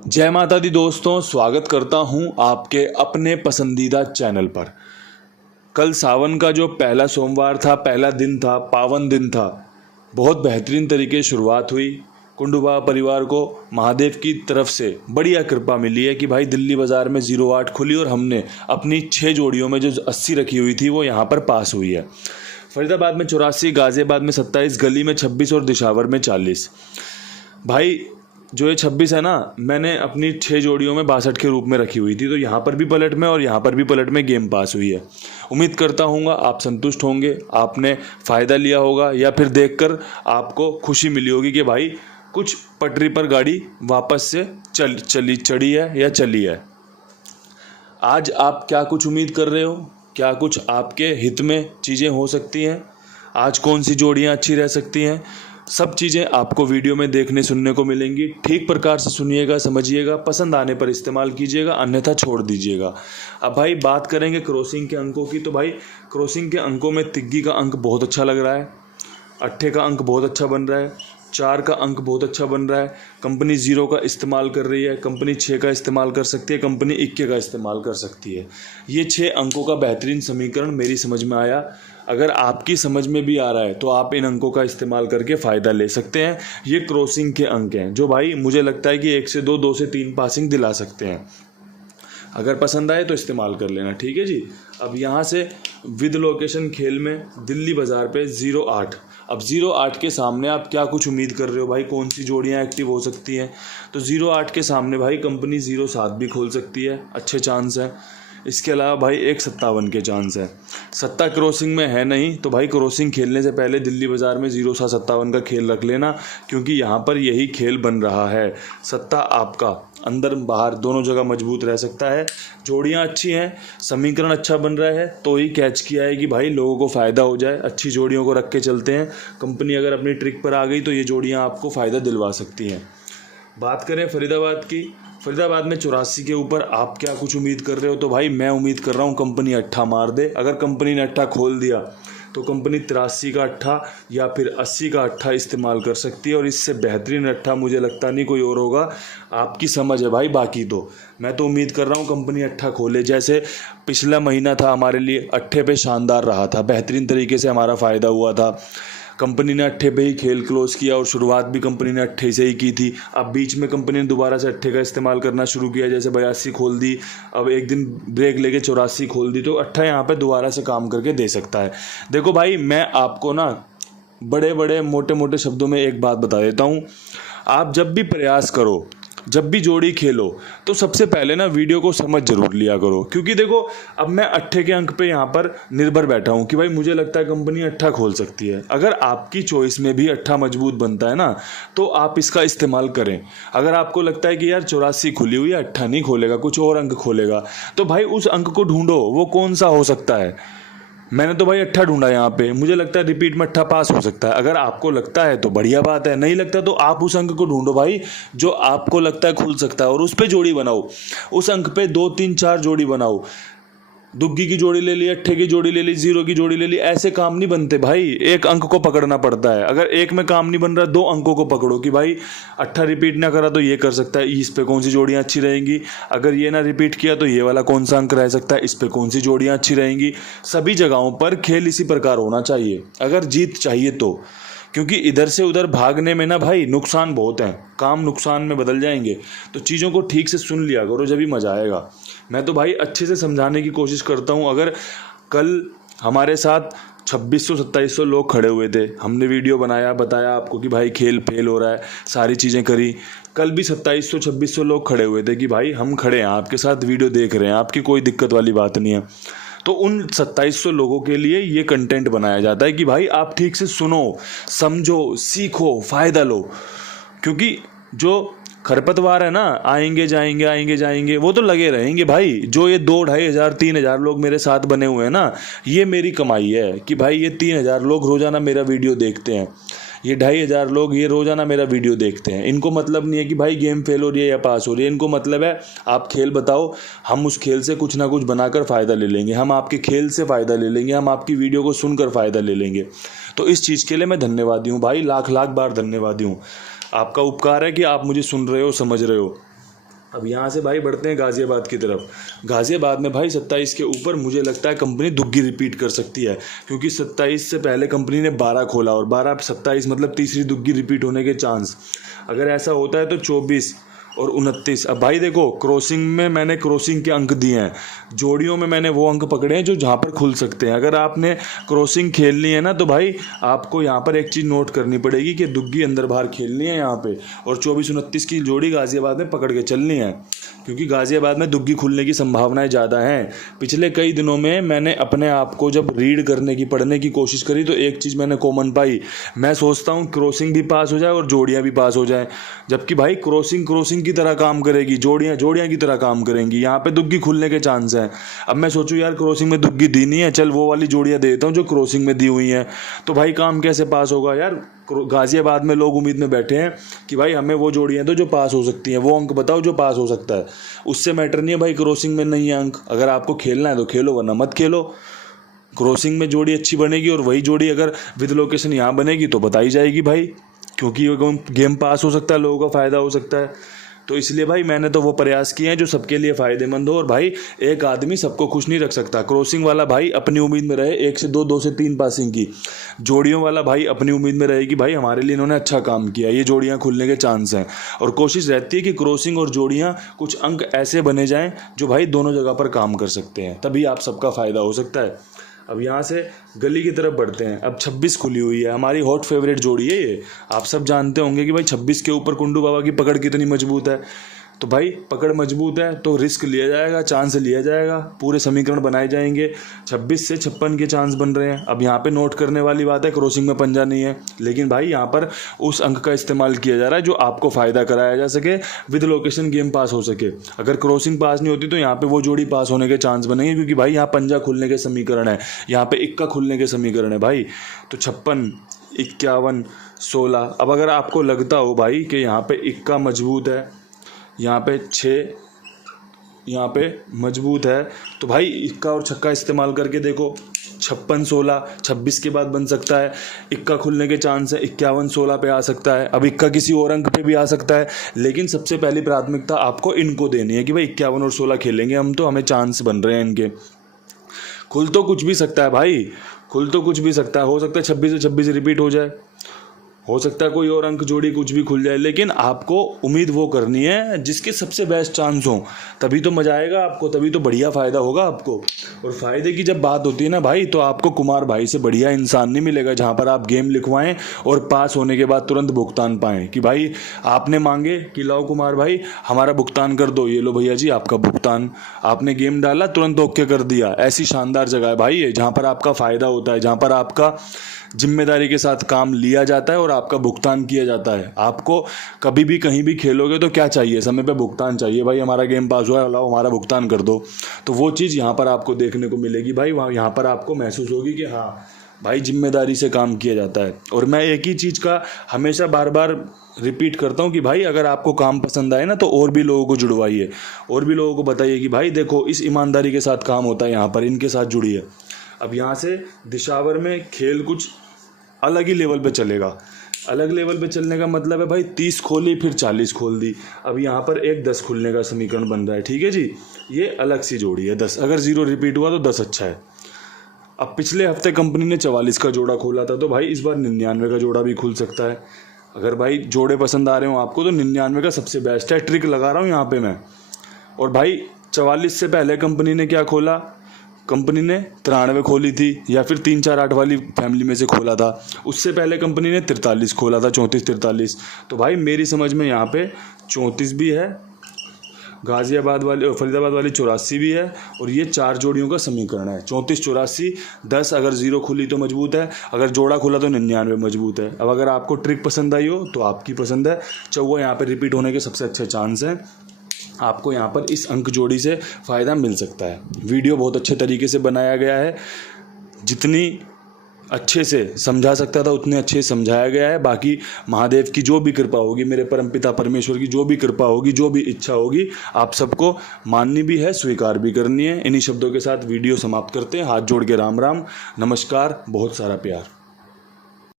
जय माता दी दोस्तों, स्वागत करता हूं आपके अपने पसंदीदा चैनल पर। कल सावन का जो पहला सोमवार था, पहला दिन था, पावन दिन था। बहुत बेहतरीन तरीके से शुरुआत हुई। कुंडुबा परिवार को महादेव की तरफ से बढ़िया कृपा मिली है कि भाई दिल्ली बाज़ार में 08 खुली और हमने अपनी 6 जोड़ियों में जो 80 रखी हुई थी वो यहाँ पर पास हुई है। फरीदाबाद में 84, गाज़ियाबाद में 27, गली में 26 और दिशावर में 40। भाई जो ये 26 है ना, मैंने अपनी 6 जोड़ियों में 62 के रूप में रखी हुई थी, तो यहाँ पर भी पलट में और यहाँ पर भी पलट में गेम पास हुई है। उम्मीद करता हूँ आप संतुष्ट होंगे, आपने फ़ायदा लिया होगा या फिर देखकर आपको खुशी मिली होगी कि भाई कुछ पटरी पर गाड़ी वापस से चढ़ी है या चली है। आज आप क्या कुछ उम्मीद कर रहे हो? क्या कुछ आपके हित में चीज़ें हो सकती हैं? आज कौन सी जोड़ियाँ अच्छी रह सकती हैं? सब चीज़ें आपको वीडियो में देखने सुनने को मिलेंगी। ठीक प्रकार से सुनिएगा, समझिएगा, पसंद आने पर इस्तेमाल कीजिएगा, अन्यथा छोड़ दीजिएगा। अब भाई बात करेंगे क्रॉसिंग के अंकों की, तो भाई क्रॉसिंग के अंकों में तिग्गी का अंक बहुत अच्छा लग रहा है, अट्ठे का अंक बहुत अच्छा बन रहा है, 4 का अंक बहुत अच्छा बन रहा है। कंपनी 0 का इस्तेमाल कर रही है, कंपनी 6 का इस्तेमाल कर सकती है, कंपनी 21 का इस्तेमाल कर सकती है। ये 6 अंकों का बेहतरीन समीकरण मेरी समझ में आया। अगर आपकी समझ में भी आ रहा है तो आप इन अंकों का इस्तेमाल करके फ़ायदा ले सकते हैं। ये क्रॉसिंग के अंक हैं जो भाई मुझे लगता है कि 1 से 2, 2 से 3 पासिंग दिला सकते हैं। अगर पसंद आए तो इस्तेमाल कर लेना, ठीक है जी। अब यहाँ से विद लोकेशन खेल में दिल्ली बाज़ार पे 08। अब 08 के सामने आप क्या कुछ उम्मीद कर रहे हो भाई, कौन सी जोड़ियाँ एक्टिव हो सकती हैं? तो 08 के सामने भाई कंपनी 07 भी खोल सकती है, अच्छे चांस है। इसके अलावा भाई 157 के चांस है। सत्ता क्रॉसिंग में है नहीं, तो भाई क्रॉसिंग खेलने से पहले दिल्ली बाज़ार में 0757 का खेल रख लेना, क्योंकि यहाँ पर यही खेल बन रहा है। सत्ता आपका अंदर बाहर दोनों जगह मजबूत रह सकता है। जोड़ियाँ अच्छी हैं, समीकरण अच्छा बन रहा है, तो ही कैच किया है कि भाई लोगों को फ़ायदा हो जाए। अच्छी जोड़ियों को रख के चलते हैं। कंपनी अगर अपनी ट्रिक पर आ गई तो ये जोड़ियाँ आपको फ़ायदा दिलवा सकती हैं। बात करें फरीदाबाद की, फरीदाबाद में 84 के ऊपर आप क्या कुछ उम्मीद कर रहे हो? तो भाई मैं उम्मीद कर रहा हूँ कंपनी अट्ठा मार दे। अगर कंपनी ने अट्ठा खोल दिया तो कंपनी 83 का अट्ठा या फिर 80 का अट्ठा इस्तेमाल कर सकती है, और इससे बेहतरीन अट्ठा मुझे लगता नहीं कोई और होगा। आपकी समझ है भाई, बाकी तो मैं तो उम्मीद कर रहा हूँ कंपनी अट्ठा खोले। जैसे पिछला महीना था हमारे लिए, अट्ठे पे शानदार रहा था, बेहतरीन तरीके से हमारा फ़ायदा हुआ था। कंपनी ने अट्ठे पे ही खेल क्लोज किया और शुरुआत भी कंपनी ने अट्ठे से ही की थी। अब बीच में कंपनी ने दोबारा से अट्ठे का इस्तेमाल करना शुरू किया, जैसे 82 खोल दी, अब एक दिन ब्रेक लेके 84 खोल दी, तो अट्ठा यहाँ पे दोबारा से काम करके दे सकता है। देखो भाई, मैं आपको ना बड़े बड़े मोटे मोटे शब्दों में एक बात बता देता हूँ। आप जब भी प्रयास करो, जब भी जोड़ी खेलो, तो सबसे पहले ना वीडियो को समझ जरूर लिया करो। क्योंकि देखो, अब मैं अट्ठे के अंक पे यहाँ पर निर्भर बैठा हूँ कि भाई मुझे लगता है कंपनी अट्ठा खोल सकती है। अगर आपकी चॉइस में भी अट्ठा मजबूत बनता है ना, तो आप इसका इस्तेमाल करें। अगर आपको लगता है कि यार 84 खुली हुई है, अट्ठा नहीं खोलेगा, कुछ और अंक खोलेगा, तो भाई उस अंक को ढूंढो, वो कौन सा हो सकता है। मैंने तो भाई अट्ठा ढूंढा यहाँ पे, मुझे लगता है रिपीट में अट्ठा पास हो सकता है। अगर आपको लगता है तो बढ़िया बात है, नहीं लगता तो आप उस अंक को ढूंढो भाई जो आपको लगता है खुल सकता है, और उस पे जोड़ी बनाओ। उस अंक पे 2, 3, 4 जोड़ी बनाओ। दुग्गी की जोड़ी ले ली, अट्ठे की जोड़ी ले ली, 0 की जोड़ी ले ली, ऐसे काम नहीं बनते भाई। एक अंक को पकड़ना पड़ता है। अगर एक में काम नहीं बन रहा, 2 अंकों को पकड़ो कि भाई अट्ठा रिपीट ना करा तो ये कर सकता है, इस पे कौन सी जोड़ियाँ अच्छी रहेंगी। अगर ये ना रिपीट किया तो ये वाला कौन सा अंक रह सकता है, इस पे कौन सी जोड़ियाँ अच्छी रहेंगी। सभी जगहों पर खेल इसी प्रकार होना चाहिए अगर जीत चाहिए तो। क्योंकि इधर से उधर भागने में ना भाई नुकसान बहुत हैं, काम नुकसान में बदल जाएंगे। तो चीज़ों को ठीक से सुन लिया करो, जब ही मज़ा आएगा। मैं तो भाई अच्छे से समझाने की कोशिश करता हूँ। अगर कल हमारे साथ 2600-2700 लोग खड़े हुए थे, हमने वीडियो बनाया, बताया आपको कि भाई खेल फेल हो रहा है, सारी चीज़ें करी। कल भी 2700-2600 लोग खड़े हुए थे कि भाई हम खड़े हैं आपके साथ, वीडियो देख रहे हैं, आपकी कोई दिक्कत वाली बात नहीं है। तो उन 2700 लोगों के लिए ये कंटेंट बनाया जाता है कि भाई आप ठीक से सुनो, समझो, सीखो, फ़ायदा लो। क्योंकि जो खरपतवार है ना, आएंगे जाएंगे आएंगे जाएंगे, वो तो लगे रहेंगे भाई। जो ये 2, 2,500, 3,000 लोग मेरे साथ बने हुए हैं ना, ये मेरी कमाई है कि भाई ये 3,000 लोग रोज़ाना मेरा वीडियो देखते हैं, ये 2,500 लोग ये रोज़ाना मेरा वीडियो देखते हैं। इनको मतलब नहीं है कि भाई गेम फेल हो रही है या पास हो रही है, इनको मतलब है आप खेल बताओ, हम उस खेल से कुछ ना कुछ बनाकर फ़ायदा ले लेंगे, हम आपके खेल से फ़ायदा ले लेंगे, हम आपकी वीडियो को सुनकर फ़ायदा ले लेंगे। तो इस चीज़ के लिए मैं धन्यवादी हूँ भाई, लाख लाख बार धन्यवादी हूँ। आपका उपकार है कि आप मुझे सुन रहे हो, समझ रहे हो। अब यहाँ से भाई बढ़ते हैं गाज़ियाबाद की तरफ। गाज़ियाबाद में भाई 27 के ऊपर मुझे लगता है कंपनी दुग्गी रिपीट कर सकती है, क्योंकि 27 से पहले कंपनी ने 12 खोला और 12 27 मतलब तीसरी दुग्गी रिपीट होने के चांस। अगर ऐसा होता है तो 24 और 29। अब भाई देखो, क्रॉसिंग में मैंने क्रॉसिंग के अंक दिए हैं, जोड़ियों में मैंने वो अंक पकड़े हैं जो जहाँ पर खुल सकते हैं। अगर आपने क्रॉसिंग खेलनी है ना तो भाई आपको यहाँ पर एक चीज़ नोट करनी पड़ेगी कि दुग्गी अंदर बाहर खेलनी है यहाँ पे, और 24-29 की जोड़ी गाज़ियाबाद में पकड़ के चलनी है, क्योंकि गाज़ियाबाद में दुग्गी खुलने की संभावनाएं ज़्यादा हैं। पिछले कई दिनों में मैंने अपने आप को जब रीड करने की, पढ़ने की कोशिश करी तो एक चीज़ मैंने कॉमन पाई। मैं सोचता हूँ क्रॉसिंग भी पास हो जाए और जोड़ियाँ भी पास हो जाएँ, जबकि भाई क्रॉसिंग की तरह काम करेगी, जोड़ियाँ की तरह काम करेंगी। यहाँ पे दुग्गी खुलने के चांस हैं। अब मैं सोचूं यार क्रॉसिंग में दुग्गी दी नहीं है, चल वो वाली जोड़ियाँ दे देता हूँ जो क्रॉसिंग में दी हुई हैं, तो भाई काम कैसे पास होगा यार। गाज़ियाबाद में लोग उम्मीद में बैठे हैं कि भाई हमें वो जोड़ियाँ दो जो पास हो सकती हैं, वो अंक बताओ जो पास हो सकता है। उससे मैटर नहीं है भाई क्रॉसिंग में नहीं है अंक, अगर आपको खेलना है तो खेलो वरना मत खेलो। क्रॉसिंग में जोड़ी अच्छी बनेगी और वही जोड़ी अगर विद लोकेशन यहाँ बनेगी तो बताई जाएगी भाई, क्योंकि गेम पास हो सकता है, लोगों का फ़ायदा हो सकता है। तो इसलिए भाई मैंने तो वो प्रयास किए हैं जो सबके लिए फ़ायदेमंद हो। और भाई एक आदमी सबको खुश नहीं रख सकता। क्रॉसिंग वाला भाई अपनी उम्मीद में रहे 1 से 2, 2 से 3 पासिंग की। जोड़ियों वाला भाई अपनी उम्मीद में रहे कि भाई हमारे लिए इन्होंने अच्छा काम किया, ये जोड़ियाँ खुलने के चांस हैं। और कोशिश रहती है कि क्रॉसिंग और जोड़ियाँ कुछ अंक ऐसे बने जाएँ जो भाई दोनों जगह पर काम कर सकते हैं, तभी आप सबका फ़ायदा हो सकता है। अब यहाँ से गली की तरफ बढ़ते हैं। अब 26 खुली हुई है, हमारी हॉट फेवरेट जोड़ी है ये। आप सब जानते होंगे कि भाई 26 के ऊपर कुंडू बाबा की पकड़ कितनी मजबूत है। तो भाई पकड़ मजबूत है तो रिस्क लिया जाएगा, चांस लिया जाएगा, पूरे समीकरण बनाए जाएंगे। 26 से 56 के चांस बन रहे हैं। अब यहाँ पे नोट करने वाली बात है, क्रॉसिंग में पंजा नहीं है, लेकिन भाई यहाँ पर उस अंक का इस्तेमाल किया जा रहा है जो आपको फ़ायदा कराया जा सके, विद लोकेशन गेम पास हो सके। अगर क्रॉसिंग पास नहीं होती तो यहाँ पर वो जोड़ी पास होने के चांस बनेंगे, क्योंकि भाई यहाँ पंजा खुलने के समीकरण है, यहाँ पर इक्का खुलने के समीकरण है भाई। तो 56, 51, 16। अब अगर आपको लगता हो भाई कि यहाँ पे इक्का मजबूत है, यहाँ पे 6 यहाँ पे मजबूत है, तो भाई इक्का और छक्का इस्तेमाल करके देखो। 56, 16, 26 के बाद बन सकता है, इक्का खुलने के चांस है, 51, 16 पे आ सकता है। अब इक्का किसी और अंक पे भी आ सकता है, लेकिन सबसे पहली प्राथमिकता आपको इनको देनी है कि भाई 51 और 16 खेलेंगे हम, तो हमें चांस बन रहे हैं इनके। खुल तो कुछ भी सकता है भाई, खुल तो कुछ भी सकता है। हो सकता है 26 से 26 रिपीट हो जाए, हो सकता है कोई और अंक जोड़ी कुछ भी खुल जाए, लेकिन आपको उम्मीद वो करनी है जिसके सबसे बेस्ट चांस हो, तभी तो मज़ा आएगा आपको, तभी तो बढ़िया फ़ायदा होगा आपको। और फ़ायदे की जब बात होती है ना भाई, तो आपको कुमार भाई से बढ़िया इंसान नहीं मिलेगा जहाँ पर आप गेम लिखवाएं और पास होने के बाद तुरंत भुगतान पाएँ कि भाई आपने मांगे कि लाओ कुमार भाई हमारा भुगतान कर दो, ये लो भैया जी आपका भुगतान। आपने गेम डाला तुरंत ओके कर दिया। ऐसी शानदार जगह है भाई ये, जहाँ पर आपका फ़ायदा होता है, जहाँ पर आपका जिम्मेदारी के साथ काम लिया जाता है और आपका भुगतान किया जाता है। आपको कभी भी कहीं भी खेलोगे तो क्या चाहिए, समय पे भुगतान चाहिए। भाई हमारा गेम पास हुआ है, लाओ हमारा भुगतान कर दो। तो वो चीज़ यहाँ पर आपको देखने को मिलेगी भाई, वहाँ यहाँ पर आपको महसूस होगी कि हाँ भाई जिम्मेदारी से काम किया जाता है। और मैं एक ही चीज़ का हमेशा बार बार रिपीट करता हूँ कि भाई अगर आपको काम पसंद आए ना तो और भी लोगों को जुड़वाइए, और भी लोगों को बताइए कि भाई देखो इस ईमानदारी के साथ काम होता है यहाँ पर, इनके साथ जुड़िए। अब यहाँ से दिशावर में खेल कुछ अलग ही लेवल पे चलेगा। अलग लेवल पे चलने का मतलब है भाई 30 खोली फिर 40 खोल दी। अब यहाँ पर एक 10 खुलने का समीकरण बन रहा है, ठीक है जी। ये अलग सी जोड़ी है 10, अगर 0 रिपीट हुआ तो 10 अच्छा है। अब पिछले हफ्ते कंपनी ने 44 का जोड़ा खोला था, तो भाई इस बार 99 का जोड़ा भी खुल सकता है। अगर भाई जोड़े पसंद आ रहे हो आपको तो 99 का सबसे बेस्ट है, ट्रिक लगा रहा हूँ यहाँ पे मैं। और भाई 44 से पहले कंपनी ने क्या खोला, कंपनी ने 93 खोली थी, या फिर 3, 4, 8 वाली फैमिली में से खोला था। उससे पहले कंपनी ने 43 खोला था, 34, 43। तो भाई मेरी समझ में यहाँ पे 34 भी है, गाज़ियाबाद वाली फरीदाबाद वाली 84 भी है, और ये 4 जोड़ियों का समीकरण है 34, 84, 10। अगर 0 खुली तो मजबूत है, अगर जोड़ा खुला तो 99 मजबूत है। अब अगर आपको ट्रिक पसंद आई हो तो आपकी पसंद है। 54 यहाँ पर रिपीट होने के सबसे अच्छे चांस हैं। आपको यहाँ पर इस अंक जोड़ी से फ़ायदा मिल सकता है। वीडियो बहुत अच्छे तरीके से बनाया गया है, जितनी अच्छे से समझा सकता था उतने अच्छे समझाया गया है। बाकी महादेव की जो भी कृपा होगी, मेरे परमपिता परमेश्वर की जो भी कृपा होगी, जो भी इच्छा होगी, आप सबको माननी भी है, स्वीकार भी करनी है। इन्हीं शब्दों के साथ वीडियो समाप्त करते हैं। हाथ जोड़ के राम राम, नमस्कार, बहुत सारा प्यार।